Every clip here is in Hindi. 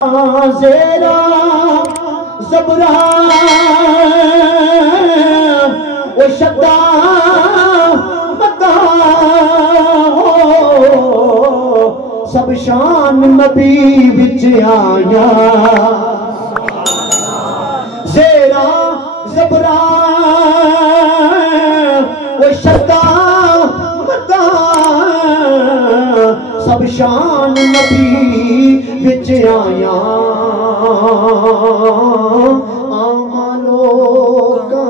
ज़ेरा ज़बरा ओ शद्दा मदा सब शान नबी विच आया। ज़ेरा ज़बरा ओ शद्दा मदा सब शान नबी विच आया। आमा लोगा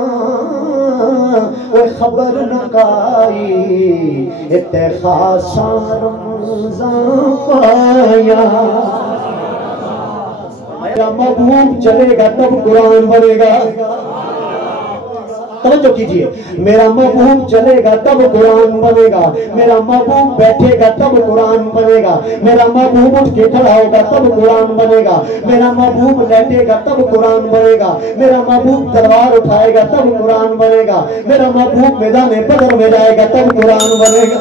वो खबर न काई इत्ते खासा रमज़ान पाया। मेरा महबूब चलेगा तब कुरान बनेगा। तवज्जो कीजिए, मेरा महबूब चलेगा तब कुरान बनेगा। मेरा महबूब बैठेगा तब कुरान बनेगा। मेरा महबूब उठ के खड़ा होगा तब कुरान बनेगा। मेरा महबूब लेटेगा तब कुरान बनेगा। मेरा महबूब तलवार उठाएगा तब कुरान बनेगा। मेरा महबूब मैदान बदर में जाएगा तब कुरान बनेगा।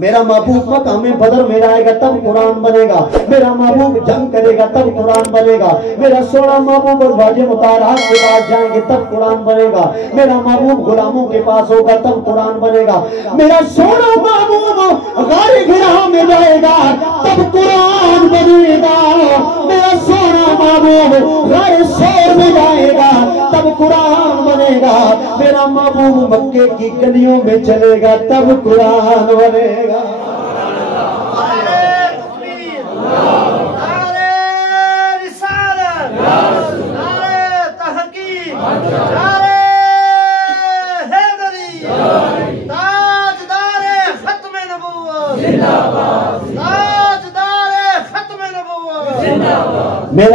मेरा महबूब मक्का में बदर में आएगा तब कुरान बनेगा। मेरा महबूब जंग करेगा तब कुरान बनेगा। मेरा सोना महबूब और वाजिब मुतारात के पास जाएंगे तब कुरान बनेगा। मेरा महबूब गुलामों के पास होगा तब कुरान बनेगा। मेरा सोना महबूब गारे गिरा में जाएगा तब कुरान बनेगा। मेरा सोना महबूब गारे शोर में जाएगा तब कुरान बनेगा। मेरा महबूब मक्के की गलियों में चलेगा तब कुरान बनेगा। मेरा